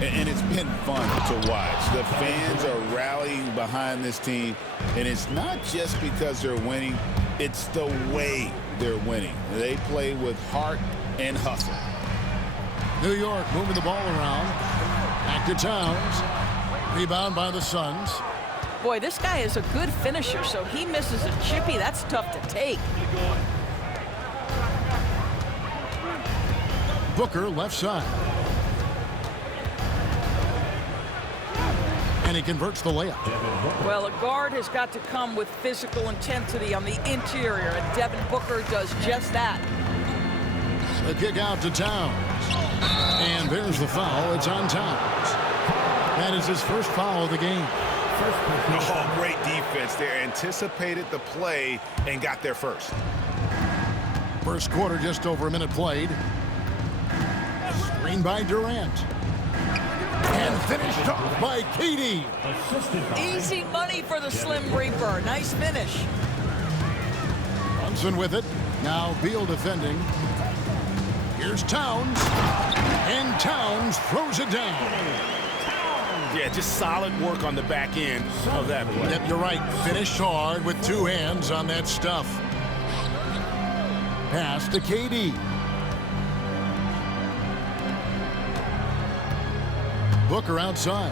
And it's been fun to watch. The fans are rallying behind this team, and it's not just because they're winning, it's the way they're winning. They play with heart and hustle. New York moving the ball around. Back to Towns. Rebound by the Suns. Boy, this guy is a good finisher, so he misses a chippy. That's tough to take. Booker left side. And he converts the layup. Well, a guard has got to come with physical intensity on the interior, and Devin Booker does just that. The kick out to Towns. And there's the foul. It's on Towns. That is his first foul of the game. Oh, great defense there. Anticipated the play and got there first. First quarter, just over a minute played. Screen by Durant. And finished off by KD. Easy money for the Slim Reaper. Nice finish. Brunson with it. Now Beal defending. Here's Towns. And Towns throws it down. Yeah, just solid work on the back end of that play. Yep, you're right. Finished hard with two hands on that stuff. Pass to KD. Booker outside.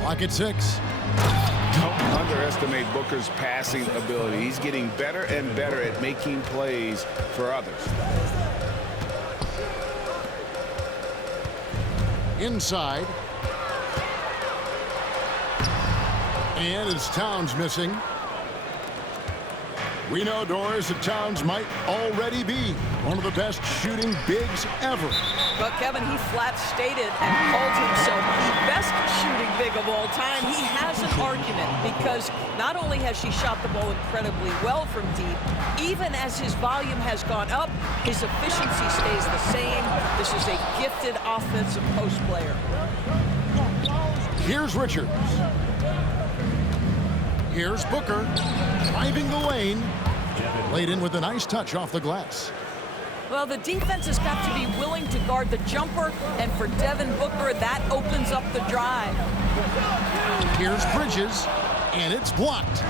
Clock at 6. Don't underestimate Booker's passing ability. He's getting better and better at making plays for others. Inside. And it's Towns missing. We know, Doris, that Towns might already be one of the best shooting bigs ever. But Kevin, he flat stated and called himself the best shooting big of all time. He has an argument because not only has she shot the ball incredibly well from deep, even as his volume has gone up, his efficiency stays the same. This is a gifted offensive post player. Here's Richards. Here's Booker, driving the lane. Laid in with a nice touch off the glass. Well, the defense has got to be willing to guard the jumper, and for Devin Booker, that opens up the drive. Here's Bridges, and it's blocked.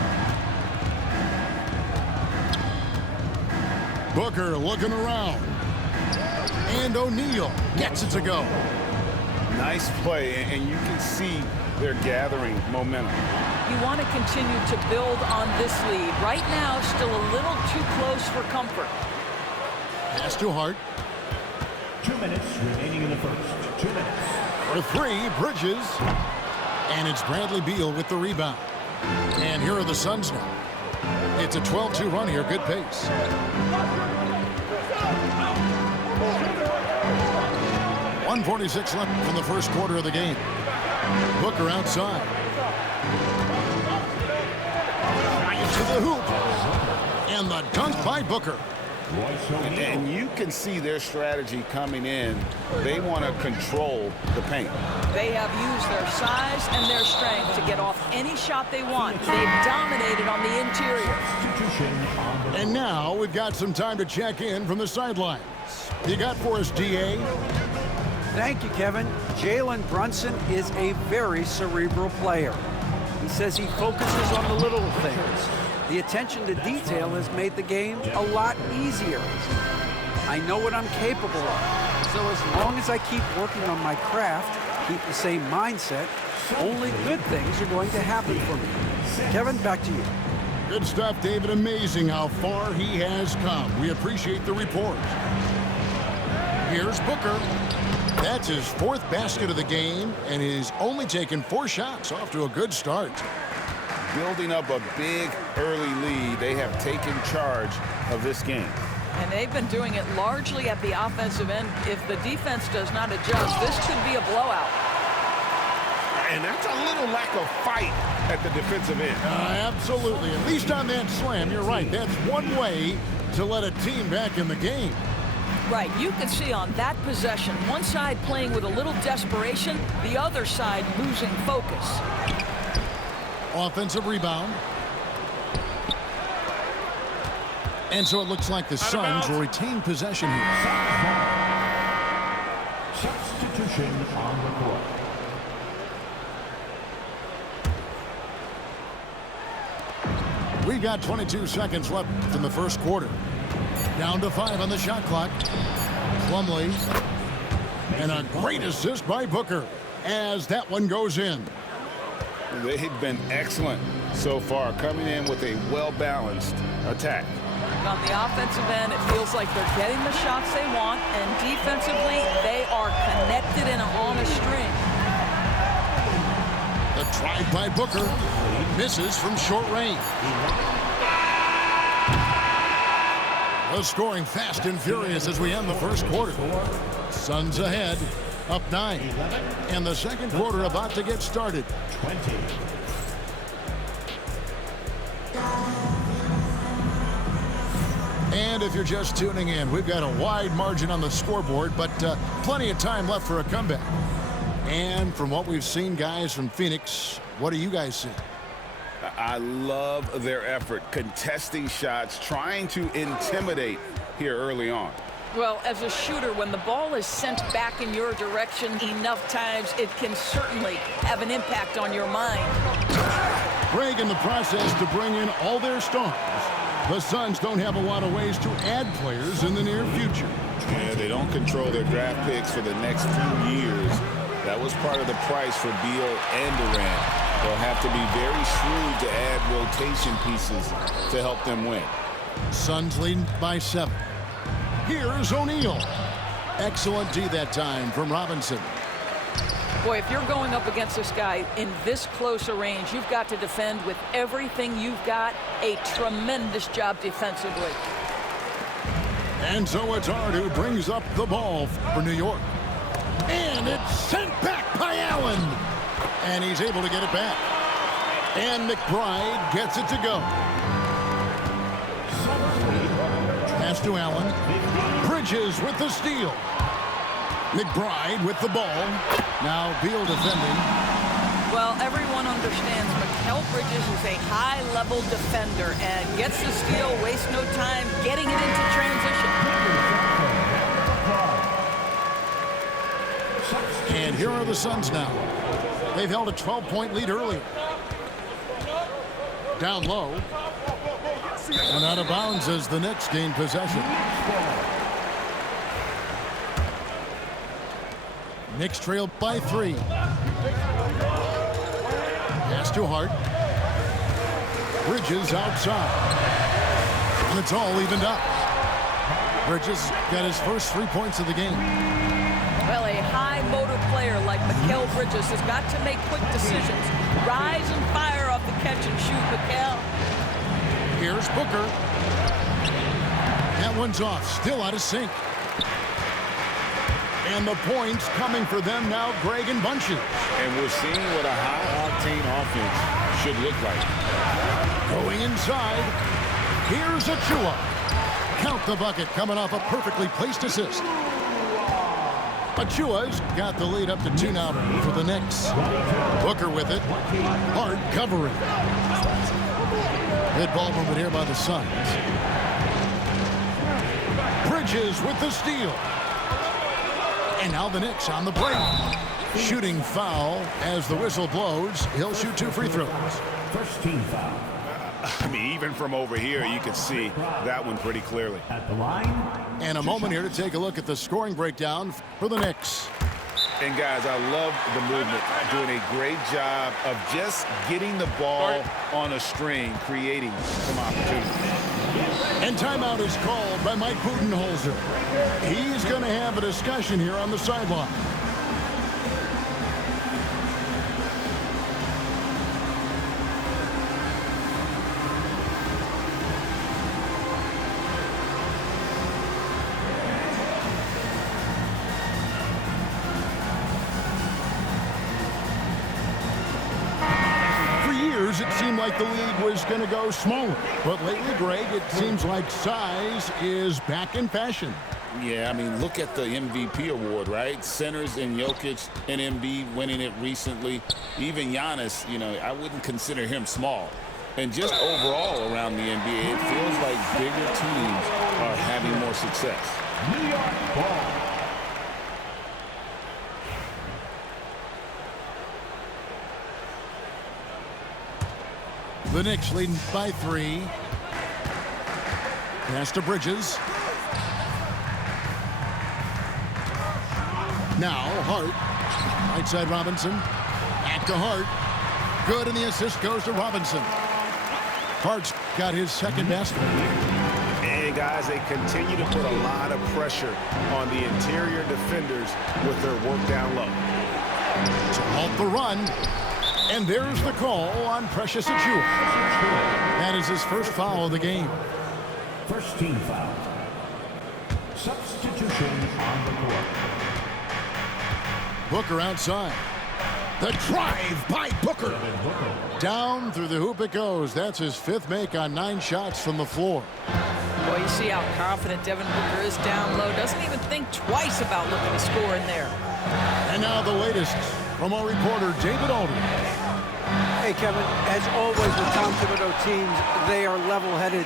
Booker looking around. And O'Neal gets it to go. Nice play, and you can see they're gathering momentum. You want to continue to build on this lead. Right now, still a little too close for comfort. Pass to Hart. 2 minutes remaining in the first. 2 minutes. For 3, Bridges. And it's Bradley Beal with the rebound. And here are the Suns now. It's a 12-2 run here. Good pace. .146 left in the first quarter of the game. Booker outside. To the hoop. And the dunk by Booker. And you can see their strategy coming in. They want to control the paint. They have used their size and their strength to get off any shot they want. They've dominated on the interior. And now we've got some time to check in from the sidelines. You got for us, D.A.? Thank you, Kevin. Jalen Brunson is a very cerebral player. He says he focuses on the little things. The attention to detail has made the game a lot easier. I know what I'm capable of. So as long as I keep working on my craft, keep the same mindset, only good things are going to happen for me. Kevin, back to you. Good stuff, David. Amazing how far he has come. We appreciate the report. Here's Booker. That's his 4th basket of the game, and he's only taken 4 shots. Off to a good start. Building up a big early lead, they have taken charge of this game. And they've been doing it largely at the offensive end. If the defense does not adjust, this could be a blowout. And that's a little lack of fight at the defensive end. Absolutely. At least on that slam, you're right. That's one way to let a team back in the game. Right, you can see on that possession, one side playing with a little desperation, the other side losing focus. Offensive rebound. And so it looks like the Suns will retain possession here. Substitution on the court. We've got 22 seconds left in the first quarter. Down to 5 on the shot clock. Plumlee. And a great assist by Booker as that one goes in. They've been excellent so far, coming in with a well-balanced attack. On the offensive end, it feels like they're getting the shots they want, and defensively, they are connected and on a string. The drive by Booker misses from short range. The scoring fast and furious as we end the first quarter. Suns ahead, up 9. And the second quarter about to get started. 20. And if you're just tuning in, we've got a wide margin on the scoreboard, but plenty of time left for a comeback. And from what we've seen, guys, from Phoenix, what do you guys see? I love their effort, contesting shots, trying to intimidate here early on. Well, as a shooter, when the ball is sent back in your direction enough times, it can certainly have an impact on your mind. Greg in the process to bring in all their stars. The Suns don't have a lot of ways to add players in the near future. Yeah, they don't control their draft picks for the next few years. That was part of the price for Beal and Durant. They'll have to be very shrewd to add rotation pieces to help them win. Suns leading by 7. Here's O'Neal. Excellent D that time from Robinson. Boy, if you're going up against this guy in this close a range, you've got to defend with everything you've got. A tremendous job defensively. And so it's Hart who brings up the ball for New York. And it's sent back by Allen. And he's able to get it back. And McBride gets it to go. Pass to Allen. Bridges with the steal. McBride with the ball. Now Beal defending. Well, everyone understands Mikal Bridges is a high-level defender and gets the steal, wastes no time getting it into transition. And here are the Suns now. They've held a 12-point lead earlier. Down low. And out of bounds as the Knicks gain possession. Knicks trail by 3. Pass to Hart. Bridges outside. And it's all evened up. Bridges got his first 3 points of the game. Well, a high-motor player like Mikal Bridges has got to make quick decisions. Rise and fire off the catch and shoot, Mikal. Here's Booker. That one's off. Still out of sync. And the points coming for them now, Greg and Bunches. And we're seeing what a high-octane offense should look like. Going inside. Here's Achua. Count the bucket coming off a perfectly placed assist. Achua's got the lead up to 2 now for the Knicks. Booker with it. Hart covering. Good ball movement here by the Suns. Bridges with the steal. And now the Knicks on the break. Shooting foul as the whistle blows. He'll shoot 2 free throws. First team foul. I mean, even from over here, you can see that one pretty clearly. At the line. And a moment here to take a look at the scoring breakdown for the Knicks. And guys, I love the movement, doing a great job of just getting the ball on a string, creating some opportunities. And timeout is called by Mike Budenholzer. He's going to have a discussion here on the sideline. It seemed like the league was going to go smaller. But lately, Greg, it seems like size is back in fashion. Yeah, I mean, look at the MVP award, right? Centers and Jokic and Embiid winning it recently. Even Giannis, you know, I wouldn't consider him small. And just overall around the NBA, it feels like bigger teams are having more success. New York ball. The Knicks leading by 3. Pass to Bridges. Now Hart. Right side Robinson. Back to Hart. Good, and the assist goes to Robinson. Hart's got his second basket. And guys, they continue to put a lot of pressure on the interior defenders with their work down low. To halt the run. And there's the call on Precious Achiuwa. That is his first foul of the game. First team foul. Substitution on the court. Booker outside. The drive by Booker. Down through the hoop it goes. That's his 5th make on 9 shots from the floor. Well, you see how confident Devin Booker is down low. Doesn't even think twice about looking to score in there. And now the latest from our reporter, David Aldridge. Hey, Kevin, as always with Tom Thibodeau teams, they are level-headed.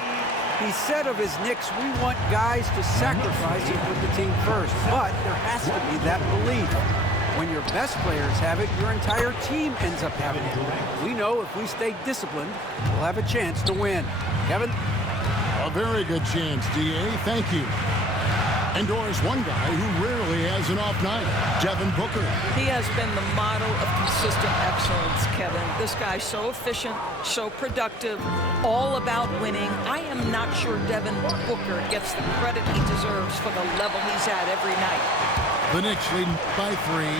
He said of his Knicks, we want guys to sacrifice and put the team first. But there has to be that belief. When your best players have it, your entire team ends up having it. We know if we stay disciplined, we'll have a chance to win. Kevin? A very good chance, D.A. Thank you. And Doris, one guy who rarely has an off night, Devin Booker. He has been the model of consistent excellence, Kevin. This guy's so efficient, so productive, all about winning. I am not sure Devin Booker gets the credit he deserves for the level he's at every night. The Knicks leading by 3.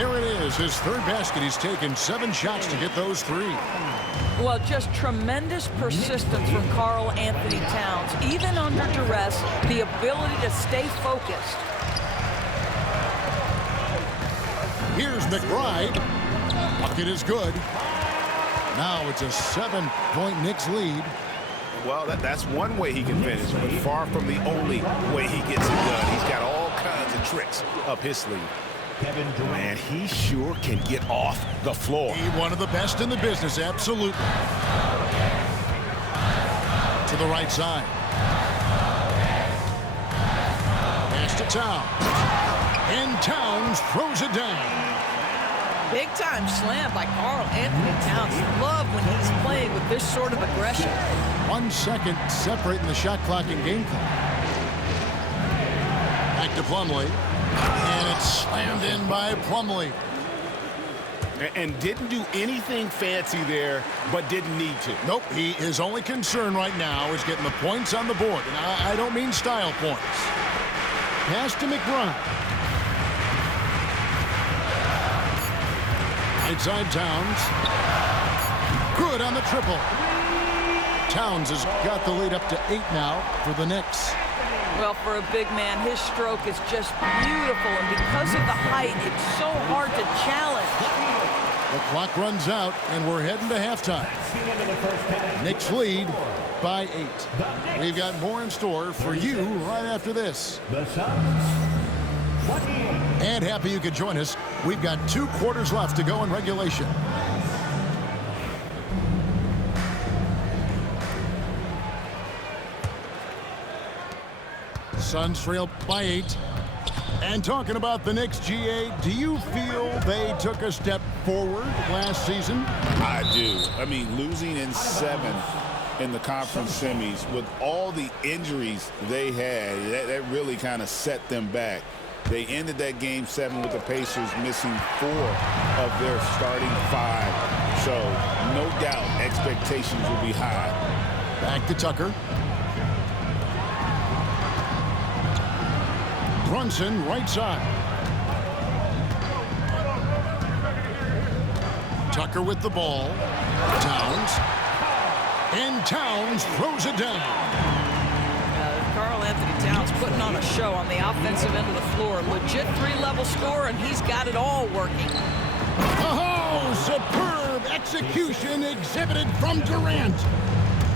There it is, his 3rd basket. He's taken 7 shots to get those 3. Well, just tremendous persistence from Karl Anthony Towns. Even under duress, the ability to stay focused. Here's McBride. Bucket is good. Now it's a 7-point Knicks lead. Well, that's one way he can finish, but far from the only way he gets it done. He's got all kinds of tricks up his sleeve. Man, he sure can get off the floor. He one of the best in the business, absolutely. To the right side. Pass to Towns. And Towns throws it down. Big time slam by Karl Anthony Towns. Love when he's playing with this sort of aggression. 1 second separating the shot clock and game clock. Back to Plumlee. And it's slammed in by Plumlee. And didn't do anything fancy there, but didn't need to. Nope, his only concern right now is getting the points on the board. And I don't mean style points. Pass to McBride. Right side Towns. Good on the triple. Towns has got the lead up to 8 now for the Knicks. Well, for a big man, his stroke is just beautiful, and because of the height, it's so hard to challenge. The clock runs out, and we're heading to halftime. Knicks lead by 8. We've got more in store for you right after this. And happy you could join us. We've got 2 quarters left to go in regulation. Suns trail by 8. And talking about the Knicks, GA, do you feel they took a step forward last season? I do. I mean, losing in 7 in the conference semis with all the injuries they had, that really kind of set them back. They ended that game 7 with the Pacers missing 4 of their starting 5. So, no doubt, expectations will be high. Back to Tucker. Brunson, right side. Tucker with the ball. Towns. And Towns throws it down. Karl Anthony Towns putting on a show on the offensive end of the floor. Legit 3-level score, and he's got it all working. Oh, superb execution exhibited from Durant.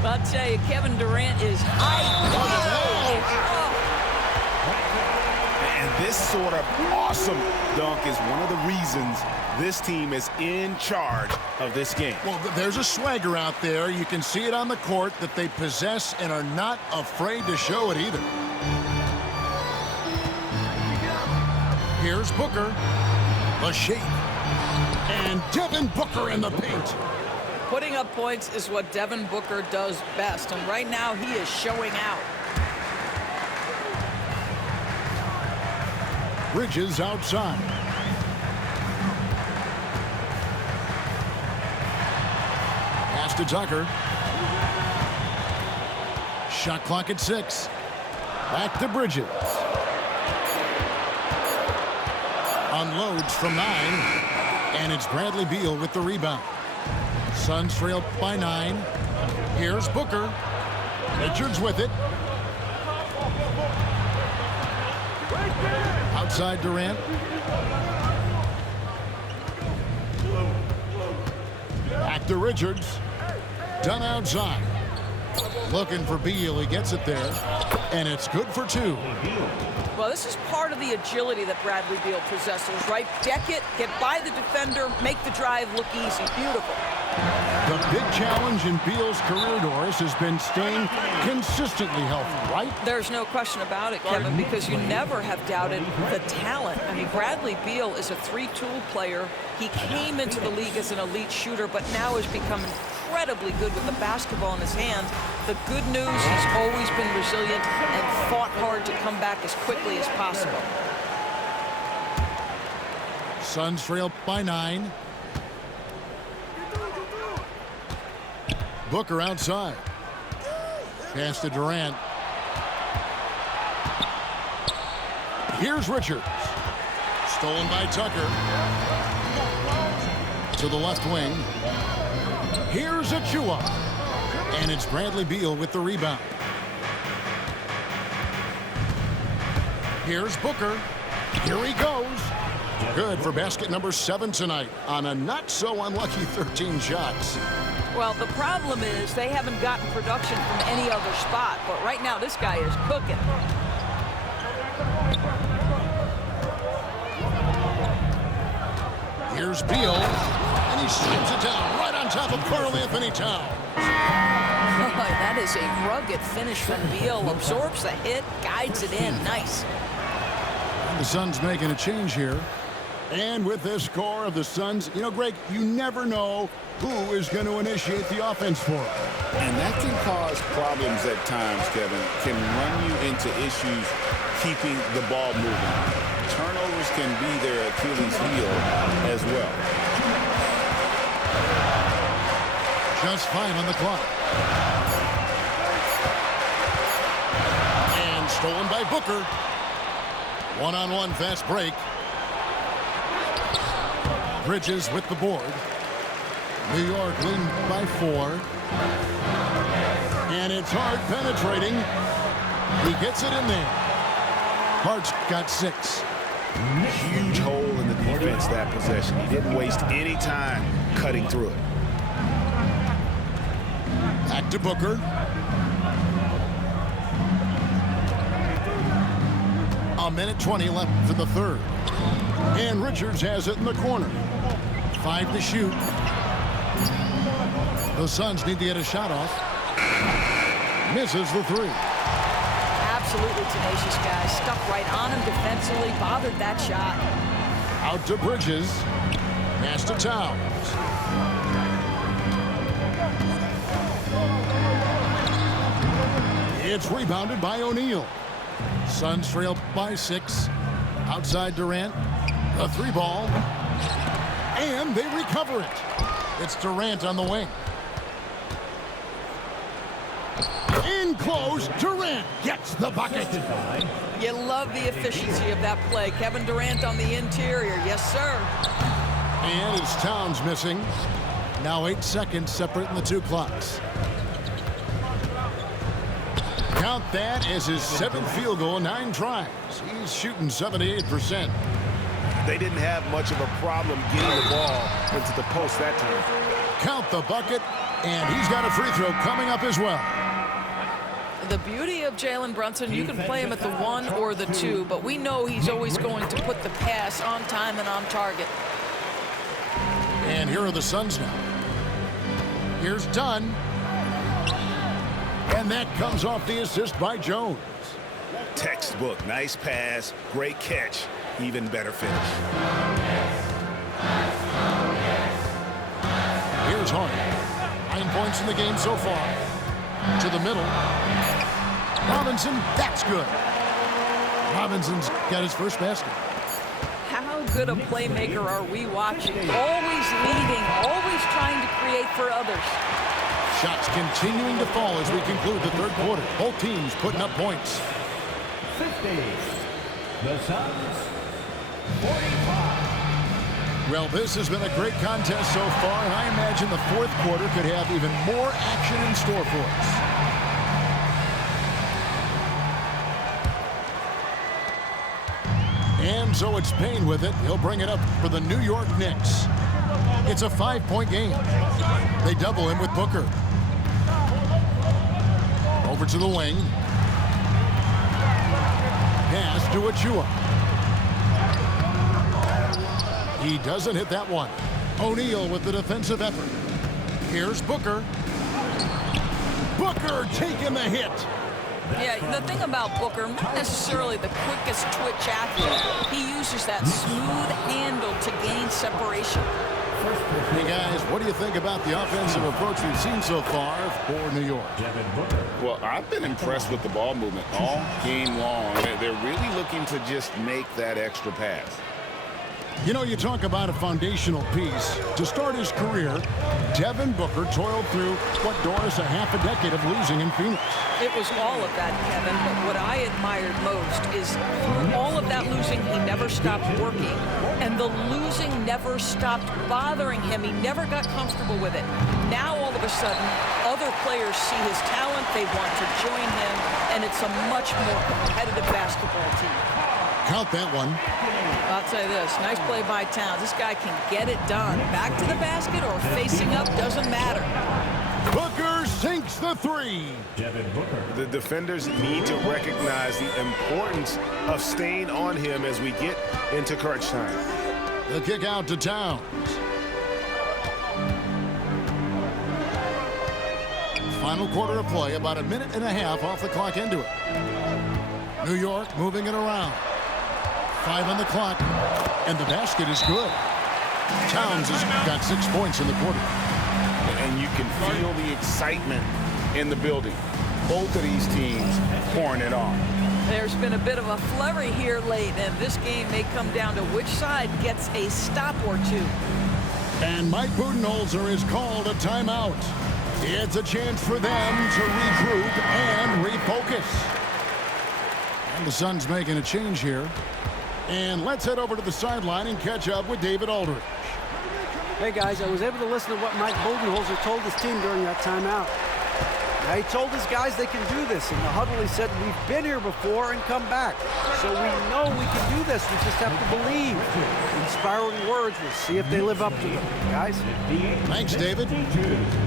I'll tell you, Kevin Durant is high. And this sort of awesome dunk is one of the reasons this team is in charge of this game. Well, there's a swagger out there. You can see it on the court that they possess and are not afraid to show it either. Here's Booker. The shake. And Devin Booker in the paint. Putting up points is what Devin Booker does best, and right now he is showing out. Bridges outside. Pass to Tucker. Shot clock at 6. Back to Bridges. Unloads from 9. And it's Bradley Beal with the rebound. Suns trail by 9. Here's Booker. Richards with it. Outside Durant. Back to Richards. Done outside. Looking for Beal. He gets it there. And it's good for 2. Well, this is part of the agility that Bradley Beal possesses, right? Deck it, get by the defender, make the drive look easy. Beautiful. The big challenge in Beal's career, Doris, has been staying consistently healthy, right? There's no question about it, Kevin, because you never have doubted the talent. I mean, Bradley Beal is a 3-tool player. He came into the league as an elite shooter, but now has become incredibly good with the basketball in his hands. The good news, he's always been resilient and fought hard to come back as quickly as possible. Suns trail by 9. Booker outside. Pass to Durant. Here's Richards. Stolen by Tucker. To the left wing. Here's Achua. And it's Bradley Beal with the rebound. Here's Booker. Here he goes. Good for basket number 7 tonight on a not-so-unlucky 13 shots. Well, the problem is they haven't gotten production from any other spot, but right now this guy is cooking. Here's Beal, and he slams it down right on top of Karl-Anthony Towns. That is a rugged finish from Beal. Absorbs the hit, guides it in. Nice. The Suns making a change here. And with this score of the Suns, you know, Greg, you never know who is going to initiate the offense for them. And that can cause problems at times, Kevin. Can run you into issues keeping the ball moving. Turnovers can be their Achilles heel as well. Just 5 on the clock. And stolen by Booker. One-on-one fast break. Bridges with the board. New York leading by 4. And it's Hart penetrating. He gets it in there. Hart's got 6. Huge hole in the defense that possession. He didn't waste any time cutting through it. Back to Booker. A minute 20 left for the third. And Richards has it in the corner. 5 to shoot. The Suns need to get a shot off. Misses the 3. Absolutely tenacious guy. Stuck right on him defensively. Bothered that shot. Out to Bridges. Pass to Towns. It's rebounded by O'Neal. Suns trail by 6. Outside Durant. A 3 ball. And they recover it. It's Durant on the wing. In close, Durant gets the bucket. You love the efficiency of that play. Kevin Durant on the interior. Yes, sir. And it's Towns missing. Now 8 seconds separating the 2 clocks. Count that as his 7th field goal in 9 tries. He's shooting 78%. They didn't have much of a problem getting the ball into the post that time. Count the bucket, and he's got a free throw coming up as well. The beauty of Jalen Brunson, you can play him at the 1 or the 2, but we know he's always going to put the pass on time and on target. And here are the Suns now. Here's Dunn. And that comes off the assist by Jones. Textbook, nice pass, great catch, even better finish. his heart. 9 points in the game so far. To the middle. Robinson, that's good. Robinson's got his first basket. How good a playmaker are we watching? Always leading, always trying to create for others. Shots continuing to fall as we conclude the third quarter. Both teams putting up points. 50. The Suns, 45. Well, this has been a great contest so far, and I imagine the fourth quarter could have even more action in store for us. And so it's Payne with it. He'll bring it up for the New York Knicks. It's a 5-point game. They double him with Booker. Over to the wing. Pass to Achua. He doesn't hit that one. O'Neal with the defensive effort. Here's Booker. Booker taking the hit. Yeah, the thing about Booker, not necessarily the quickest twitch athlete. He uses that smooth handle to gain separation. Hey, guys, what do you think about the offensive approach we've seen so far for New York? Well, I've been impressed with the ball movement all game long. They're really looking to just make that extra pass. You know, you talk about a foundational piece. To start his career, Devin Booker toiled through, Doris, a half a decade of losing in Phoenix. It was all of that, Kevin, but what I admired most is through all of that losing, he never stopped working, and the losing never stopped bothering him. He never got comfortable with it. Now, all of a sudden, other players see his talent, they want to join him, and it's a much more competitive basketball team. Count that one. I'll tell you this, nice play by Towns. This guy can get it done. Back to the basket or facing up, doesn't matter. Booker sinks the three. Devin Booker. The defenders need to recognize the importance of staying on him as we get into crunch time. The kick out to Towns. Final quarter of play, about a minute and a half off the clock into it. New York moving it around. 5 on the clock, and the basket is good. Towns has got 6 points in the quarter. And you can feel the excitement in the building. Both of these teams pouring it on. There's been a bit of a flurry here late, and this game may come down to which side gets a stop or two. And Mike Budenholzer has called a timeout. It's a chance for them to regroup and refocus. And the Suns making a change here. And let's head over to the sideline and catch up with David Aldridge. Hey, guys, I was able to listen to what Mike Budenholzer told his team during that timeout. Now, he told his guys they can do this. In the huddle, he said, we've been here before and come back. So we know we can do this. We just have to believe. Inspiring words. We'll see if they live up to them. Guys? Thanks, David.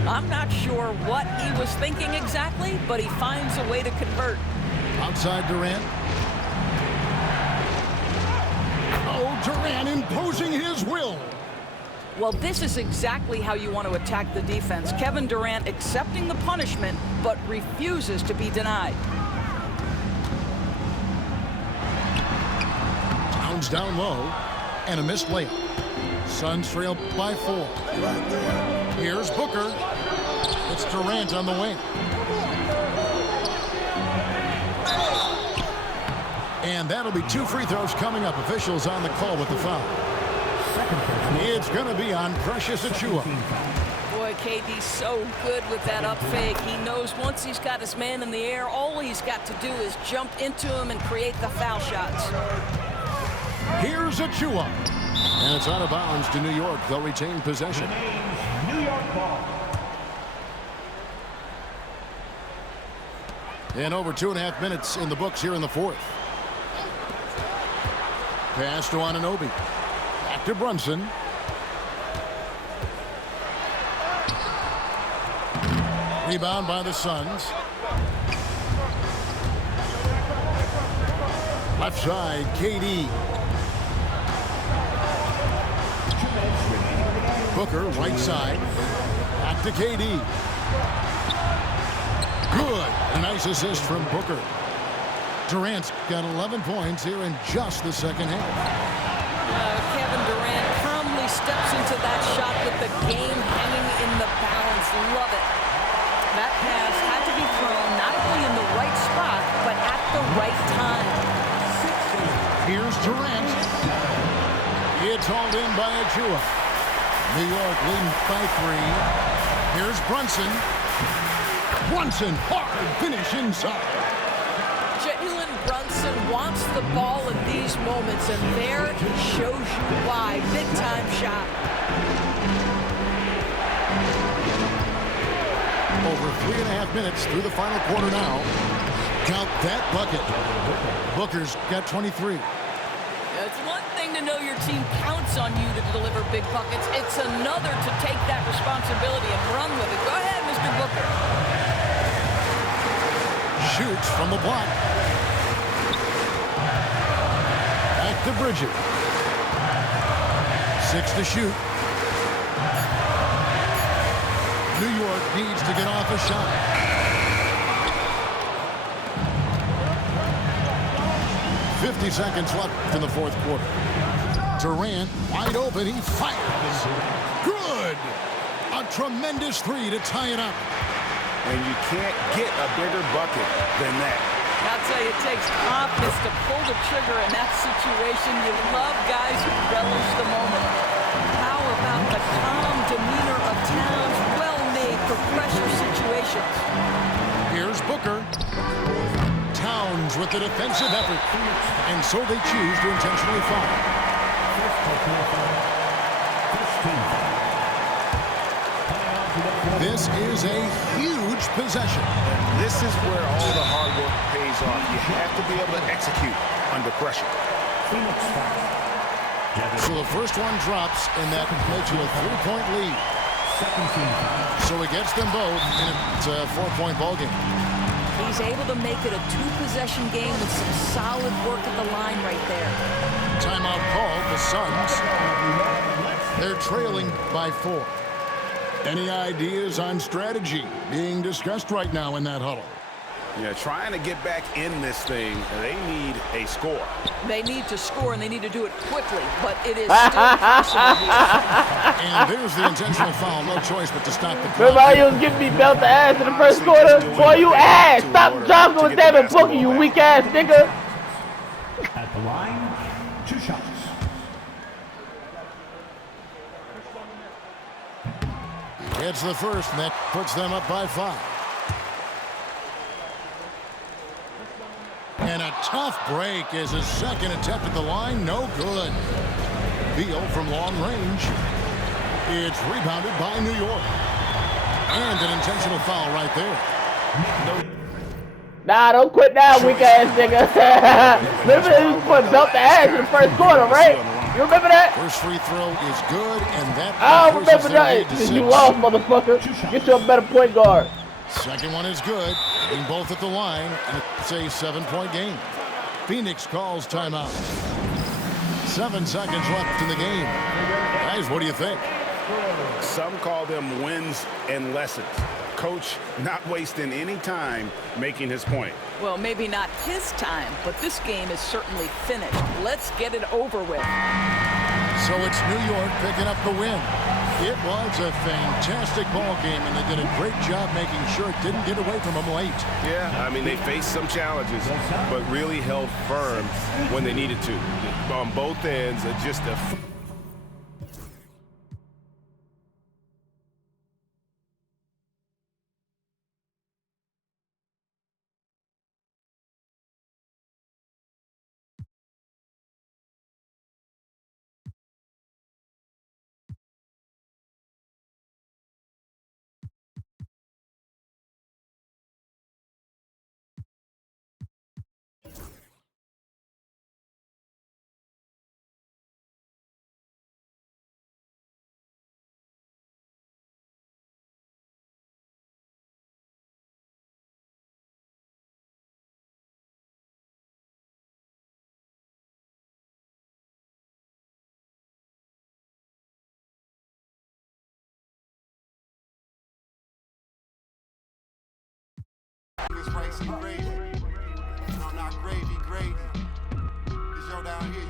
I'm not sure what he was thinking exactly, but he finds a way to convert. Outside Durant. Oh, Durant imposing his will. Well, this is exactly how you want to attack the defense. Kevin Durant accepting the punishment, but refuses to be denied. Towns down low, and a missed layup. Suns trail by 4. Here's Booker. It's Durant on the wing. And that'll be 2 free throws coming up. Officials on the call with the foul. It's going to be on Precious Achua. Boy, KD's so good with that up fake. He knows once he's got his man in the air, all he's got to do is jump into him and create the foul shots. Here's Achua. And it's out of bounds to New York. They'll retain possession. New York ball. And over 2.5 minutes in the books here in the fourth. Pass to Anunoby. Back to Brunson. Rebound by the Suns. Left side, KD. Booker, right side. Back to KD. Good. A nice assist from Booker. Durant's got 11 points here in just the second half. Kevin Durant calmly steps into that shot with the game hanging in the balance. Love it. That pass had to be thrown not only in the right spot, but at the right time. Here's Durant. It's hauled in by Achua. New York leading by 3. Here's Brunson. Brunson, hard finish inside. Jalen Brunson wants the ball in these moments, and there he shows you why. Big-time shot. Over 3.5 minutes through the final quarter now. Count that bucket. Booker's got 23. It's one thing to know your team counts on you to deliver big buckets. It's another to take that responsibility and run with it. Go ahead, Mr. Booker. Shoots from the block. Back to Bridget. 6 to shoot. New York needs to get off a shot. .50 seconds left in the fourth quarter. Durant wide open. He fires. Good. A tremendous 3 to tie it up. And you can't get a bigger bucket than that. I'll tell you, it takes confidence to pull the trigger in that situation. You love guys who relish the moment. How about the calm demeanor of Towns? Well made for pressure situations. Here's Booker. Towns with the defensive effort. And so they choose to intentionally foul. This is a huge possession. This is where all the hard work pays off. You have to be able to execute under pressure. So the first one drops, and that makes it a 3-point lead. So it gets them both, and it's a 4-point ball game. He's able to make it a 2-possession game with some solid work at the line right there. Timeout called, the Suns. They're trailing by 4. Any ideas on strategy being discussed right now in that huddle? Yeah, trying to get back in this thing, they need a score. They need to score, and they need to do it quickly, but it is still possible here. And there's the intentional foul. No choice but to stop the clock. Remember you was giving me belt the ass in the first quarter? Boy, you ass! Stop jumping with Devin Booker, you weak ass nigga! At the line, 2 shots. It's the first, and that puts them up by 5. And a tough break is his second attempt at the line. No good. Beal from long range. It's rebounded by New York. And an intentional foul right there. Nah, don't quit now, weak ass nigga. Remember you was putting belt the ass in the first quarter, right? You remember that? First free throw is good, and that I don't remember that. You lost, motherfucker. Get you a better point guard. Second one is good. Getting both at the line, and it's a 7-point game. Phoenix calls timeout. 7 seconds left in the game. Guys, what do you think? Some call them wins and lessons. Coach not wasting any time making his point. Well, maybe not his time, but this game is certainly finished. Let's get it over with. So it's New York picking up the win. It was a fantastic ball game, and they did a great job making sure it didn't get away from them late. Yeah, I mean, they faced some challenges, but really held firm when they needed to. On both ends, just a... Spicy gravy. No, not gravy, gravy. It's yo down here.